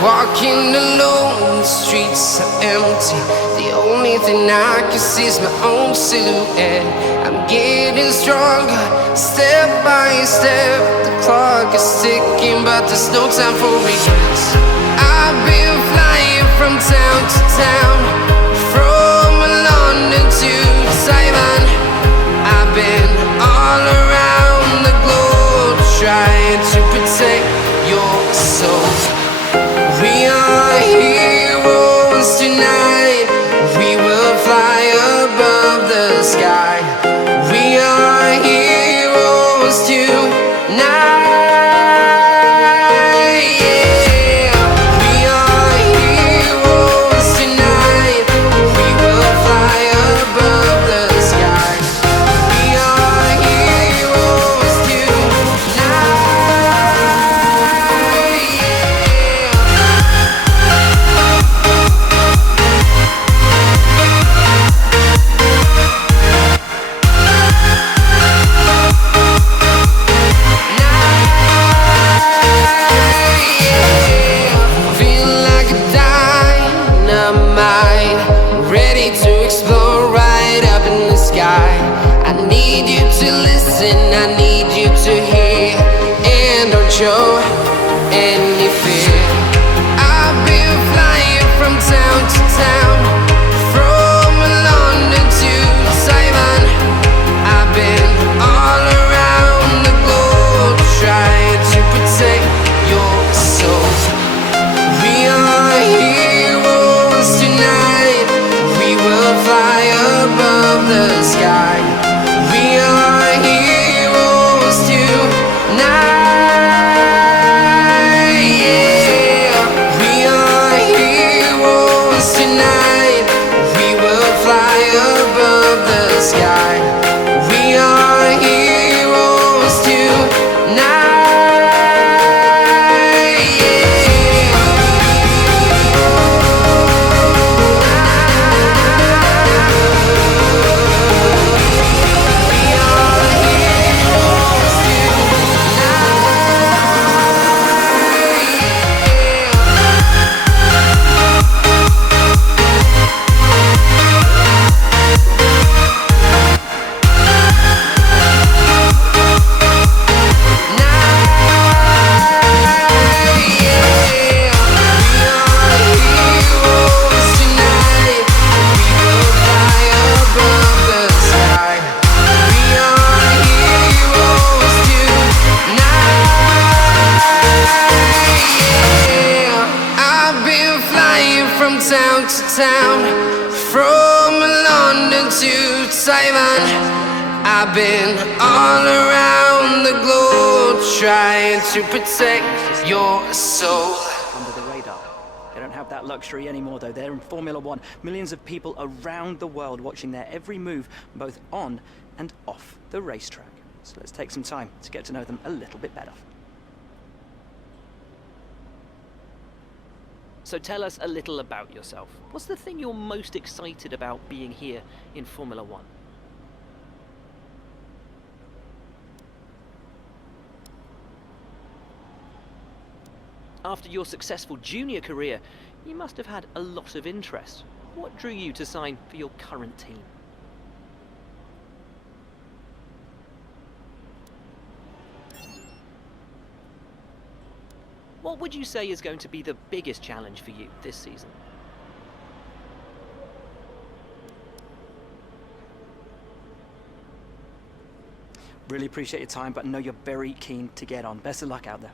Walking alone, the streets are empty. The only thing I can see is my own silhouette. I'm getting stronger, step by step. The clock is ticking, but there's no time for regrets. I've been flying from town to town, from London to Taiwan. I've been all around the globe, trying to protect your soul. We are heroes tonight. We will fly above the sky. We are heroes tonight. Yeah. We are heroes tonight. We will fly above the sky. We are heroes tonight. I need you to listen, I need you to hear, and don't show any fear. I've been flying from town to town, from London to Taiwan. I've been all around the globe, trying to protect your soul. We are heroes tonight. We will fly above the sky. We are heroes tonight. Yeah. We are heroes tonight. We will fly above the sky. We are heroes tonight. Town to town, from London to Taiwan. I've been all around the globe, trying to protect your soul. Under the radar. They don't have that luxury anymore, though. They're in Formula One. Millions of people around the world watching their every move, both on and off the racetrack. So let's take some time to get to know them a little bit better. So tell us a little about yourself. What's the thing you're most excited about being here in Formula One? After your successful junior career, you must have had a lot of interest. What drew you to sign for your current team? What would you say is going to be the biggest challenge for you this season? Really appreciate your time, but I know you're very keen to get on. Best of luck out there.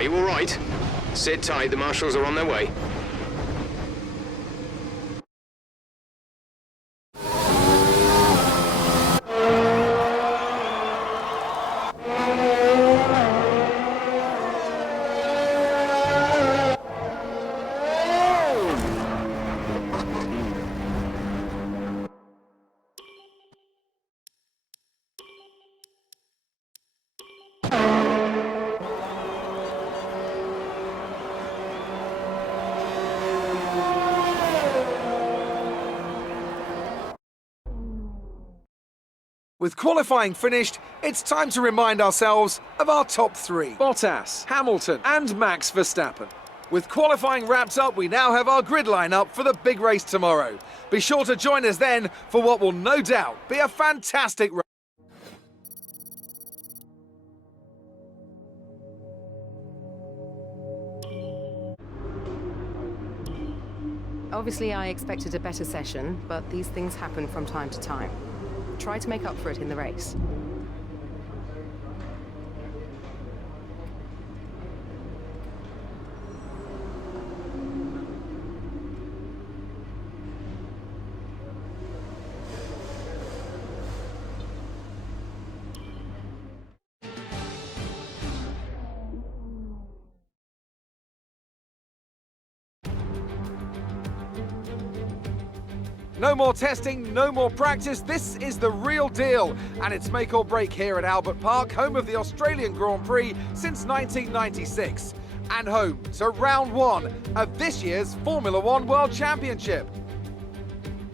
Are you all right? Sit tight, the marshals are on their way. With qualifying finished, it's time to remind ourselves of our top three: Bottas, Hamilton and Max Verstappen. With qualifying wrapped up, we now have our grid lineup for the big race tomorrow. Be sure to join us then for what will no doubt be a fantastic race. Obviously, I expected a better session, but these things happen from time to time. Try to make up for it in the race. No more testing, no more practice. This is the real deal. And it's make or break here at Albert Park, home of the Australian Grand Prix since 1996. And home to round one of this year's Formula One World Championship.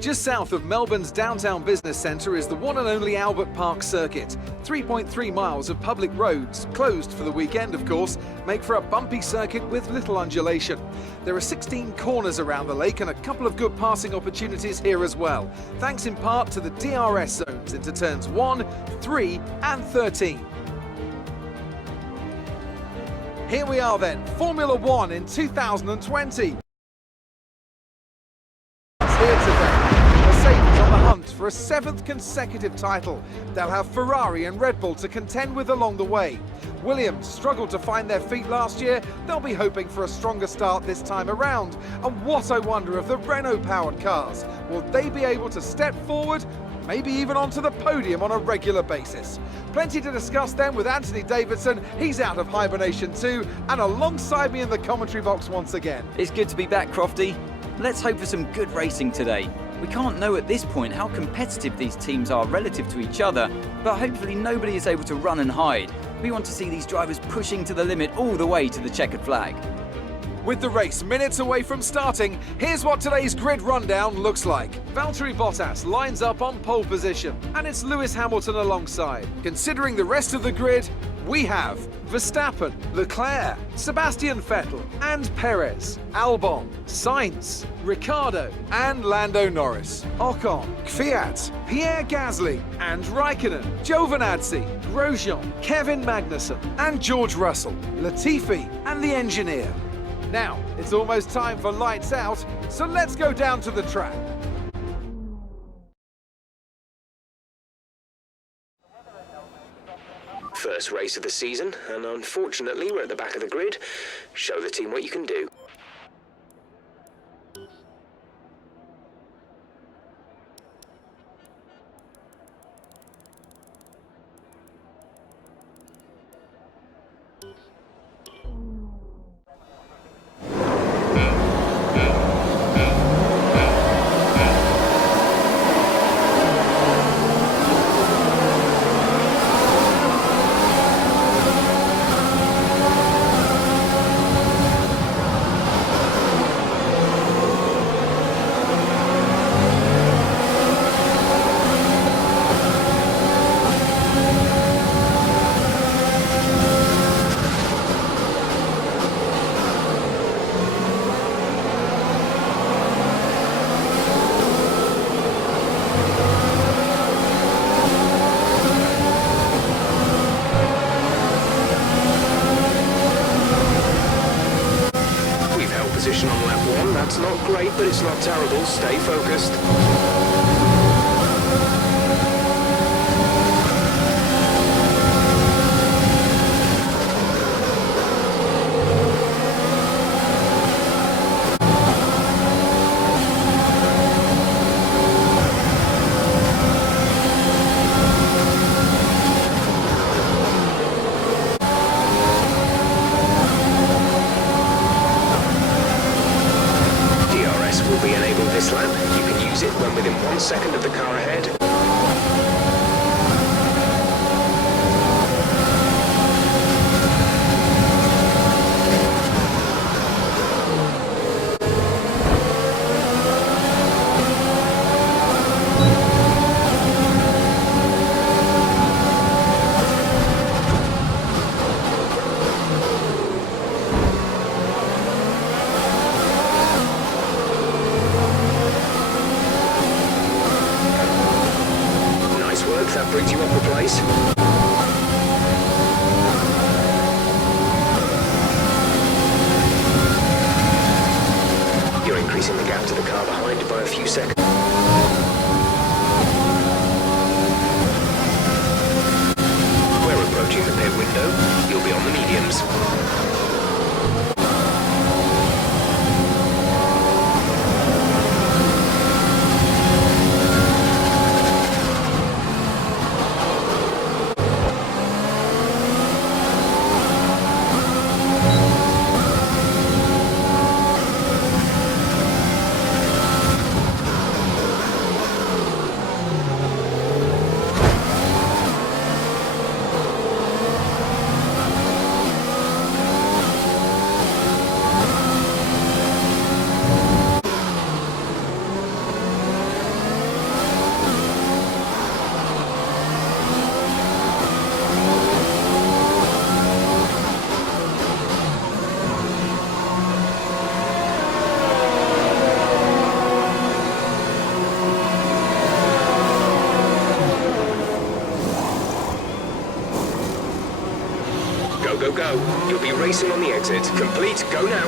Just south of Melbourne's downtown business centre is the one and only Albert Park circuit. 3.3 miles of public roads, closed for the weekend of course, make for a bumpy circuit with little undulation. There are 16 corners around the lake and a couple of good passing opportunities here as well, thanks in part to the DRS zones into turns 1, 3 and 13. Here we are then, Formula One in 2020. It's here today. Mercedes on the hunt for a 7th consecutive title. They'll have Ferrari and Red Bull to contend with along the way. Williams struggled to find their feet last year. They'll be hoping for a stronger start this time around. And what I wonder of the Renault-powered cars. Will they be able to step forward, maybe even onto the podium on a regular basis? Plenty to discuss then with Anthony Davidson. He's out of hibernation too, and alongside me in the commentary box once again. It's good to be back, Crofty. Let's hope for some good racing today. We can't know at this point how competitive these teams are relative to each other, but hopefully nobody is able to run and hide. We want to see these drivers pushing to the limit all the way to the checkered flag. With the race minutes away from starting, here's what today's grid rundown looks like. Valtteri Bottas lines up on pole position, and it's Lewis Hamilton alongside. Considering the rest of the grid, we have Verstappen, Leclerc, Sebastian Vettel and Perez, Albon, Sainz, Ricciardo and Lando Norris, Ocon, Kvyat, Pierre Gasly and Raikkonen, Giovinazzi, Grosjean, Kevin Magnussen and George Russell, Latifi and the engineer. Now, it's almost time for lights out, so let's go down to the track. First race of the season, and unfortunately we're at the back of the grid. Show the team what you can do. Position on lap 1, that's not great, but it's not terrible. Stay focused. second of the car ahead. That brings you up a place. You're increasing the gap to the car behind by a few seconds. We're approaching the pit window. You'll be on the mediums. Go. You'll be racing on the exit. Complete. Go now.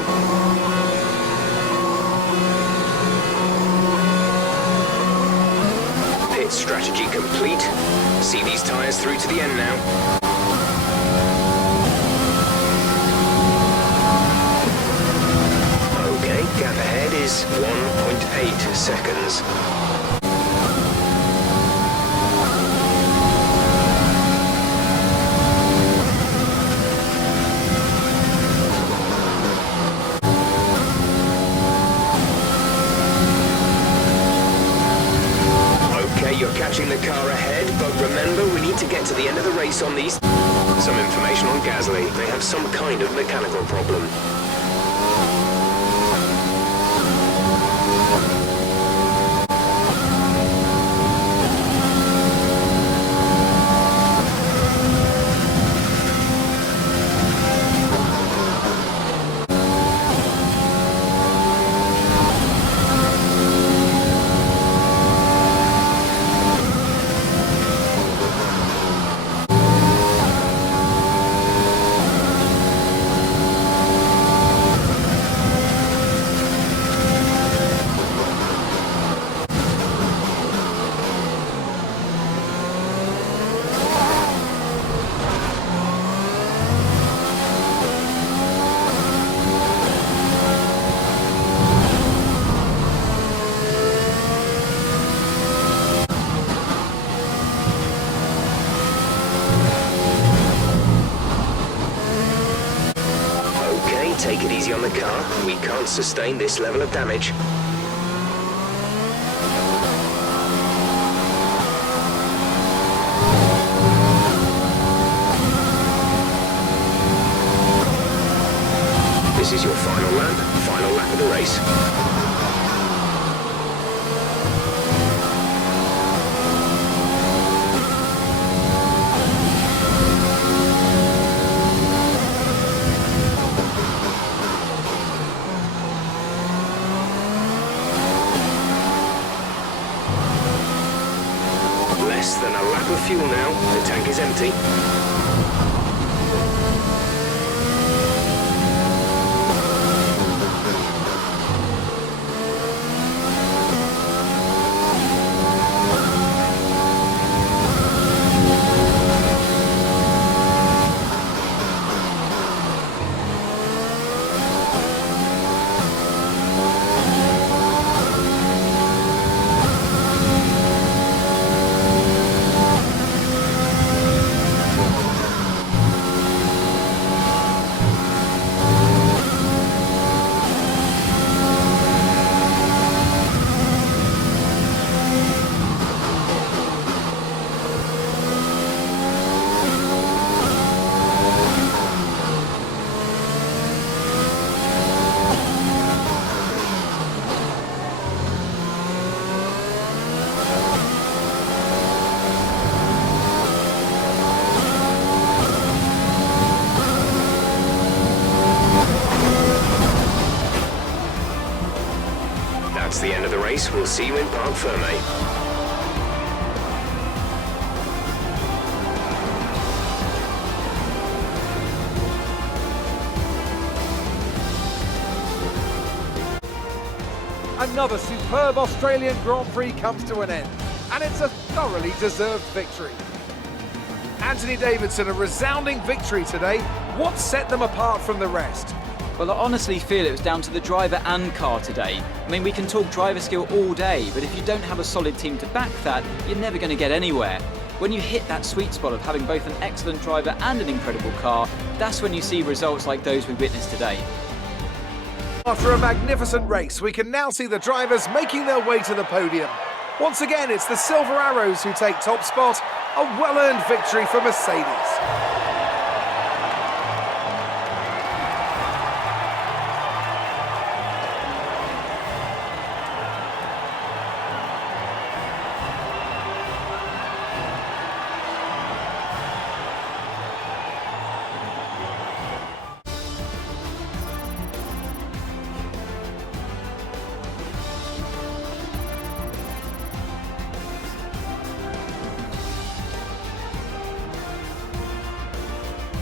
Pit strategy complete. See these tyres through to the end now. Okay, gap ahead is 1.8 seconds. You're catching the car ahead, but remember, we need to get to the end of the race on these. Some information on Gasly. They have some kind of mechanical problem. Take it easy on the car. We can't sustain this level of damage. This is your final lap of the race. Less than a lap of fuel now. The tank is empty. race. We'll see you in Parc Ferme. Another superb Australian Grand Prix comes to an end, and it's a thoroughly deserved victory. Anthony Davidson, a resounding victory today. What set them apart from the rest? Well, I honestly feel it was down to the driver and car today. I mean, we can talk driver skill all day, but if you don't have a solid team to back that, you're never going to get anywhere. When you hit that sweet spot of having both an excellent driver and an incredible car, that's when you see results like those we witnessed today. After a magnificent race, we can now see the drivers making their way to the podium. Once again, it's the Silver Arrows who take top spot, a well-earned victory for Mercedes.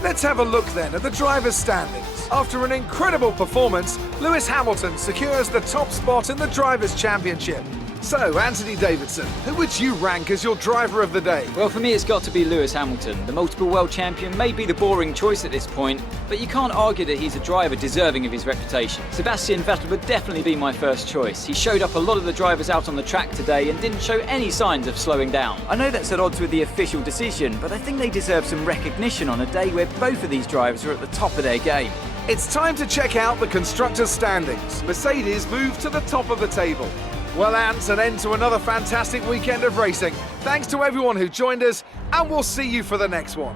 Let's have a look then at the drivers' standings. After an incredible performance, Lewis Hamilton secures the top spot in the Drivers' Championship. So, Anthony Davidson, who would you rank as your driver of the day? Well, for me, it's got to be Lewis Hamilton. The multiple world champion may be the boring choice at this point, but you can't argue that he's a driver deserving of his reputation. Sebastian Vettel would definitely be my first choice. He showed up a lot of the drivers out on the track today and didn't show any signs of slowing down. I know that's at odds with the official decision, but I think they deserve some recognition on a day where both of these drivers are at the top of their game. It's time to check out the constructors' standings. Mercedes move to the top of the table. Well, Ant, an end to another fantastic weekend of racing. Thanks to everyone who joined us, and we'll see you for the next one.